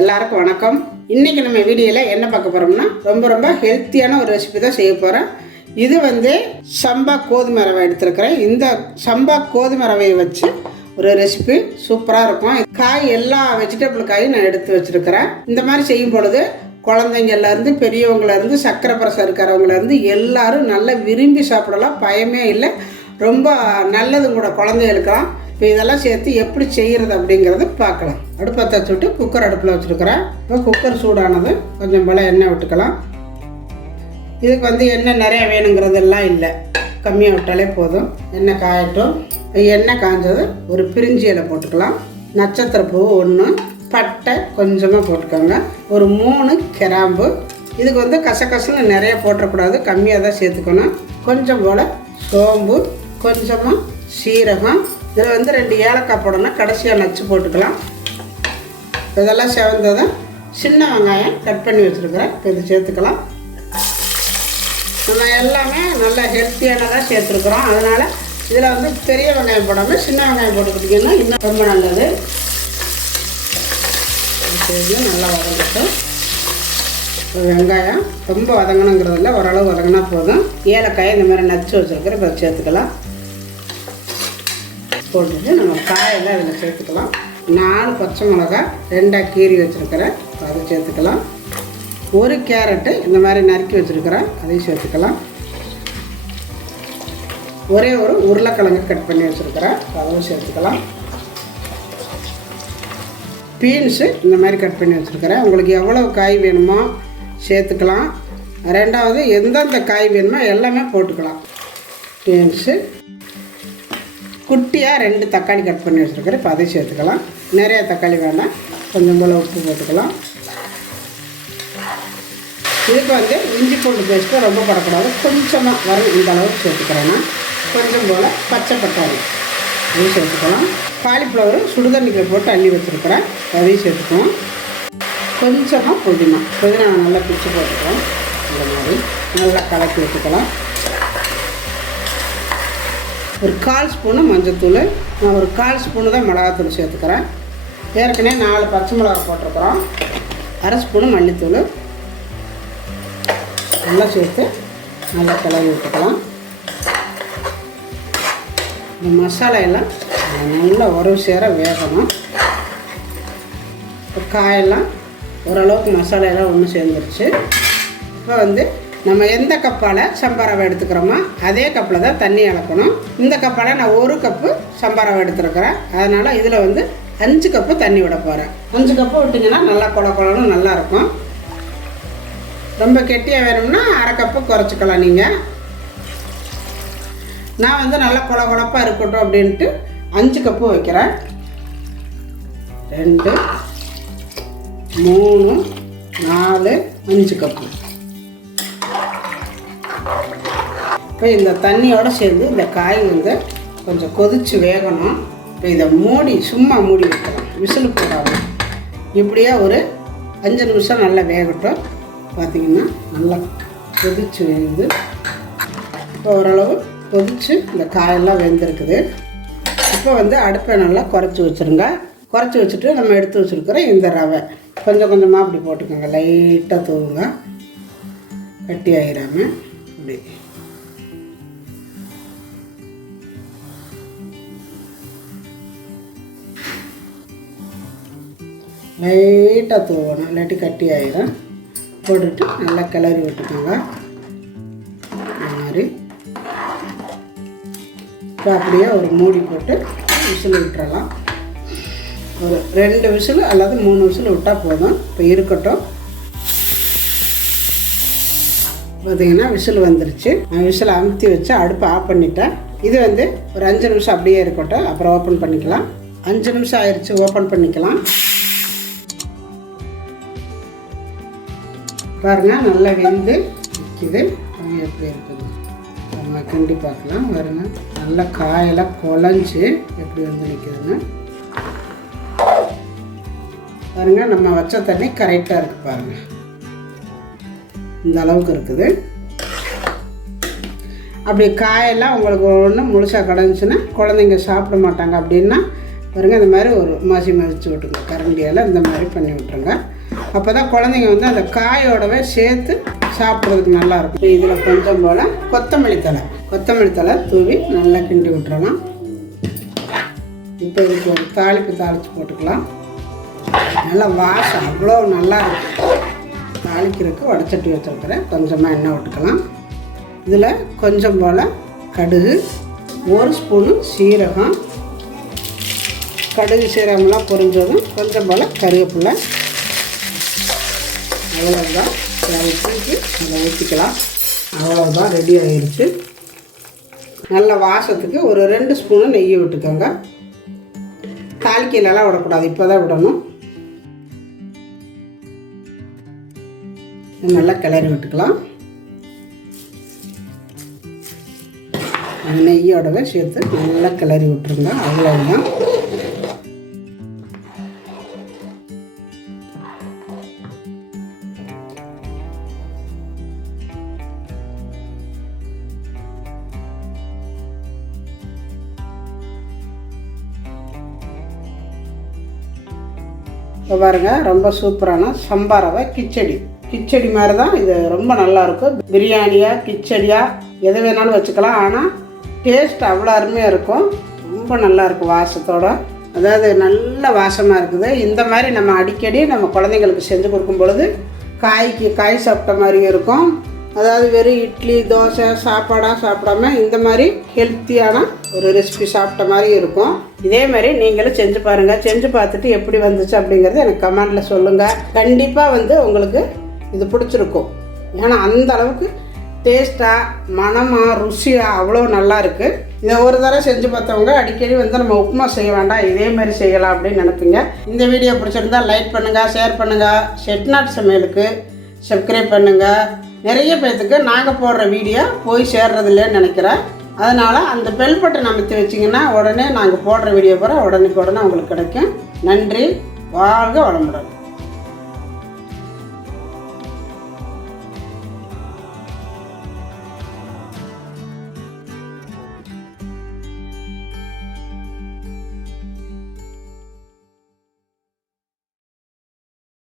எல்லாருக்கும் வணக்கம். இன்றைக்கி நம்ம வீடியோவில் என்ன பார்க்க போகிறோம்னா ரொம்ப ஹெல்த்தியான ஒரு ரெசிபி தான் செய்ய போகிறேன். இது சம்பா கோதுமை ரவை எடுத்துருக்கிறேன். இந்த சம்பா கோதுமை ரவையை வச்சு ஒரு ரெசிபி சூப்பராக இருக்கும். காய் எல்லா வெஜிடபிள் காயும் நான் எடுத்து வச்சுருக்கிறேன். இந்த மாதிரி செய்யும் பொழுது குழந்தைங்கள்லேருந்து பெரியவங்கலேருந்து சர்க்கரை பிரசர் இருக்கிறவங்கலேருந்து எல்லோரும் நல்லா விரும்பி சாப்பிடலாம். பயமே இல்லை, ரொம்ப நல்லதும் கூட குழந்தைகளுக்கெல்லாம். இப்போ இதெல்லாம் சேர்த்து எப்படி செய்கிறது அப்படிங்கிறத பார்க்கலாம். அடுப்பத்தை வச்சுட்டு குக்கர் அடுப்பில் வச்சுருக்கிறேன். இப்போ குக்கர் சூடானது கொஞ்சம் போல் எண்ணெய் விட்டுக்கலாம். இதுக்கு எண்ணெய் நிறையா வேணுங்கிறதெல்லாம் இல்லை, கம்மியாக விட்டாலே போதும். எண்ணெய் காயட்டும். எண்ணெய் காய்ஞ்சது ஒரு பிரிஞ்சி இலை போட்டுக்கலாம். நட்சத்திர பூ 1, பட்டை கொஞ்சமாக போட்டுக்கோங்க. ஒரு 3 கிராம்பு. இதுக்கு கசகசன்னு நிறைய போட்டக்கூடாது, கம்மியாக தான் சேர்த்துக்கணும். கொஞ்சம் போல் சோம்பு, கொஞ்சமாக சீரகம். இதில் 2 ஏலக்காய் போடணும், கடைசியாக நச்சு போட்டுக்கலாம். இதெல்லாம் செவந்ததும் சின்ன வெங்காயம் கட் பண்ணி வச்சுருக்கிறேன். இப்போ இது சேர்த்துக்கலாம். நம்ம எல்லாமே நல்லா ஹெல்த்தியானதாக சேர்த்துருக்குறோம். அதனால் இதில் பெரிய வெங்காயம் போடாமல் சின்ன வெங்காயம் போட்டுக்கிட்டிங்கன்னா இன்னும் ரொம்ப நல்லது. நல்லா வதங்கட்டும். வெங்காயம் ரொம்ப வதங்கணுங்கிறதில்ல, ஓரளவு வதங்கினா போதும். ஏலக்காயை இந்த மாதிரி நச்சு வச்சுருக்கிறேன். இப்போ சேர்த்துக்கலாம். போட்டுட்டு நம்ம காயெல்லாம் இதில் சேர்த்துக்கலாம். 4 பச்சை மிளகாய் 2 கீறி வச்சுருக்கிறேன், அதை சேர்த்துக்கலாம். 1 கேரட்டு இந்த மாதிரி நறுக்கி வச்சுருக்கிறேன், அதையும் சேர்த்துக்கலாம். ஒரே ஒரு உருளைக்கிழங்கு கட் பண்ணி வச்சுருக்கிறேன், அதையும் சேர்த்துக்கலாம். பீன்ஸு இந்த மாதிரி கட் பண்ணி வச்சுருக்கிறேன். உங்களுக்கு எவ்வளவு காய் வேணுமோ சேர்த்துக்கலாம். ரெண்டாவது எந்தெந்த காய் வேணுமோ எல்லாமே போட்டுக்கலாம். பீன்ஸு குட்டியாக 2 தக்காளி கட் பண்ணி வச்சுருக்கிறேன், இப்போ அதை சேர்த்துக்கலாம். நிறைய தக்காளி வேண்டாம், கொஞ்சம் போல் உப்பு போட்டுக்கலாம். இதுக்கு இஞ்சி பூண்டு பேஸ்ட்டு ரொம்ப போடக்கூடாது, கொஞ்சமாக வரும் இந்த அளவுக்கு சேர்த்துக்கிறேன்னா. கொஞ்சம் போல் பச்சை பட்டாணி அதையும் சேர்த்துக்கலாம். காலிஃப்ளவர் சுடுதண்ணிக்கு போட்டு அள்ளி வச்சுருக்கிறேன், அதையும் சேர்த்துக்கலாம். கொஞ்சமாக புதினா நல்லா பிச்சு போட்டுக்கலாம். இந்த மாதிரி நல்லா கலக்கி வச்சுக்கலாம். ஒரு 1/4 ஸ்பூனு மஞ்சத்தூள், நான் ஒரு 1/4 ஸ்பூனு தான் மிளகாத்தூள் சேர்த்துக்கிறேன். ஏற்கனவே 4 பச்சை மிளகா போட்டிருக்கிறோம். 1/2 ஸ்பூனு மல்லித்தூள் நல்லா சேர்த்து நல்லா கிளறி விட்டுக்கலாம். இந்த மசாலையெல்லாம் நல்லா உறவு சேர வேகணும். இப்போ காயெல்லாம் ஓரளவுக்கு மசாலையெல்லாம் ஒன்று சேர்ந்துருச்சு. இப்போ நம்ம எந்த கப்பால் சம்பா ரவை எடுத்துக்கிறோமோ அதே கப்பில் தான் தண்ணி அளக்கணும். இந்த கப்பால் நான் 1 கப்பு சம்பா ரவை எடுத்துருக்கிறேன். அதனால் இதில் 5 கப்பு தண்ணி விட போகிறேன். 5 கப்பு விட்டிங்கன்னா நல்லா குழன்னு நல்லாயிருக்கும். ரொம்ப கெட்டியாக வேணும்னா 1/2 கப்பு குறைச்சிக்கலாம் நீங்கள். நான் நல்லா குழப்பாக இருக்கட்டும் அப்படின்ட்டு 5 கப்பு வைக்கிறேன். 2 3 4 5 கப்பு. இப்போ இந்த தண்ணியோடு சேர்ந்து இந்த காய் கொஞ்சம் கொதித்து வேகணும். இப்போ இதை சும்மா மூடி வைக்கலாம், விசில் போடாமல். இப்படியே ஒரு 5 நிமிஷம் நல்லா வேகட்டும். பார்த்திங்கன்னா நல்லா கொதித்து வேகுது. இப்போ ஓரளவு கொதித்து இந்த காயெல்லாம் வெந்திருக்குது. இப்போ அடுப்பை நல்லா குறைச்சி வச்சுருங்க. குறைச்சி வச்சுட்டு நம்ம எடுத்து வச்சுருக்கிற இந்த ரவை கொஞ்சம் கொஞ்சமாக அப்படி போட்டுக்கோங்க. லைட்டாக தூவுங்க, கட்டி ஆகிடாமல். அப்படி லைட்டாக தூவணும், இல்லாட்டி கட்டி ஆகிடும். போட்டுட்டு நல்லா கிளறி விட்டுக்கோங்க. இந்த மாதிரி இப்போ அப்படியே ஒரு மூடி போட்டு விசில் விட்டுறலாம். ஒரு 2 விசில் அல்லது 3 விசில் விட்டால் போதும். இப்போ இருக்கட்டும். பார்த்திங்கன்னா விசில் வந்துருச்சு. நான் விசில் அமுத்தி வச்சு அடுப்பை ஆஃப் பண்ணிட்டேன். இது ஒரு 5 நிமிஷம் அப்படியே இருக்கட்டும், அப்புறம் ஓப்பன் பண்ணிக்கலாம். 5 நிமிஷம் ஆயிடுச்சு, ஓப்பன் பண்ணிக்கலாம். பாருங்கள் நல்லா வெந்து நிற்கிது. எப்படி இருக்குது நம்ம கிண்டி பார்க்கலாம். பாருங்கள் நல்லா காயெல்லாம் குழஞ்சி எப்படி நிற்கிதுன்னு பாருங்கள். நம்ம வச்ச தண்ணி கரெக்டாக இருக்குது பாருங்கள், இந்த அளவுக்கு இருக்குது. அப்படி காயெல்லாம் உங்களுக்கு ஒன்று முழுசாக கிடந்துச்சுன்னா குழந்தைங்க சாப்பிட மாட்டாங்க. அப்படின்னா பாருங்கள் இந்த மாதிரி ஒரு மசிச்சு விட்டுருங்க, கரண்டியால் இந்த மாதிரி பண்ணி விட்டுருங்க. அப்போ தான் குழந்தைங்க வந்து அந்த காயோடவே சேர்த்து சாப்பிட்றதுக்கு நல்லாயிருக்கும். இதில் கொஞ்சம் போல் கொத்தமல்லி தழை தூவி நல்லா கிண்டி விட்டுறலாம். இப்போ இதுக்கு ஒரு தாளிச்சு போட்டுக்கலாம். நல்லா வாசம் அவ்வளோ நல்லா இருக்கும். தாளிக்கிறதுக்கு வடச்சட்டி வச்சுருக்கிறேன். கொஞ்சமாக எண்ணெய் விட்டுக்கலாம். இதில் கொஞ்சம் போல் கடுகு, 1 ஸ்பூனு சீரகம், கடுகு சீரகம்லாம் பொரிஞ்சதும் கொஞ்சம் போல் கருவேப்பிலை, அவ்வளோதான். தூக்கி அதை ஊற்றிக்கலாம். அவ்வளோதான், ரெடி ஆகிடுச்சு. நல்ல வாசத்துக்கு ஒரு 2 ஸ்பூனு நெய் விட்டுக்கோங்க. தாளிக்கையிலலாம் விடக்கூடாது, இப்போ தான் விடணும். நல்லா கிளறி விட்டுக்கலாம். நெய்யோடவே சேர்த்து நல்லா கிளறி விட்டுருங்க. அவ்வளோதான். இப்போ பாருங்கள், ரொம்ப சூப்பரான சம்பா ரவை கிச்சடி மாதிரி தான் இது. ரொம்ப நல்லாயிருக்கும். பிரியாணியாக கிச்சடியாக எது வேணாலும் வச்சுக்கலாம். ஆனால் டேஸ்ட் அவ்வளோ அருமையாக இருக்கும். ரொம்ப நல்லாயிருக்கும் வாசத்தோட. அதாவது நல்ல வாசமாக இருக்குது. இந்த மாதிரி நம்ம அடிக்கடி நம்ம குழந்தைங்களுக்கு செஞ்சு கொடுக்கும் பொழுது காய் சாப்பிட்ட மாதிரியும் இருக்கும். அதாவது வெறும் இட்லி தோசை சாப்பாடாக சாப்பிடாம இந்த மாதிரி ஹெல்த்தியான ஒரு ரெசிபி சாப்பிட்ட மாதிரி இருக்கும். இதே மாதிரி நீங்களும் செஞ்சு பாருங்கள். செஞ்சு பார்த்துட்டு எப்படி வந்துச்சு அப்படிங்கிறது எனக்கு கமெண்டில் சொல்லுங்கள். கண்டிப்பாக வந்து உங்களுக்கு இது பிடிச்சிருக்கும். ஏன்னா அந்த அளவுக்கு டேஸ்ட்டாக மனமாக ருசியாக அவ்வளோ நல்லா இருக்குது. இதை ஒரு தடவை செஞ்சு பார்த்தவங்க அடிக்கடி வந்து நம்ம உப்புமா செய்ய வேண்டாம், இதே மாதிரி செய்யலாம் அப்படின்னு நினைப்பீங்க. இந்த வீடியோ பிடிச்சிருந்தால் லைக் பண்ணுங்கள், ஷேர் பண்ணுங்கள். செட்டிநாட்டு சமையலுக்கு சப்ஸ்கிரைப் பண்ணுங்கள். நிறைய பேர்த்துக்கு நாங்கள் போடுற வீடியோ போய் சேர்றதில்லைன்னு நினைக்கிறேன். அதனால் அந்த பெல் பட்டன் அமைத்து வச்சிங்கன்னா உடனே நாங்கள் போடுற வீடியோ உடனே உங்களுக்கு கிடைக்கும். நன்றி. வாழ்க வளமுடன்.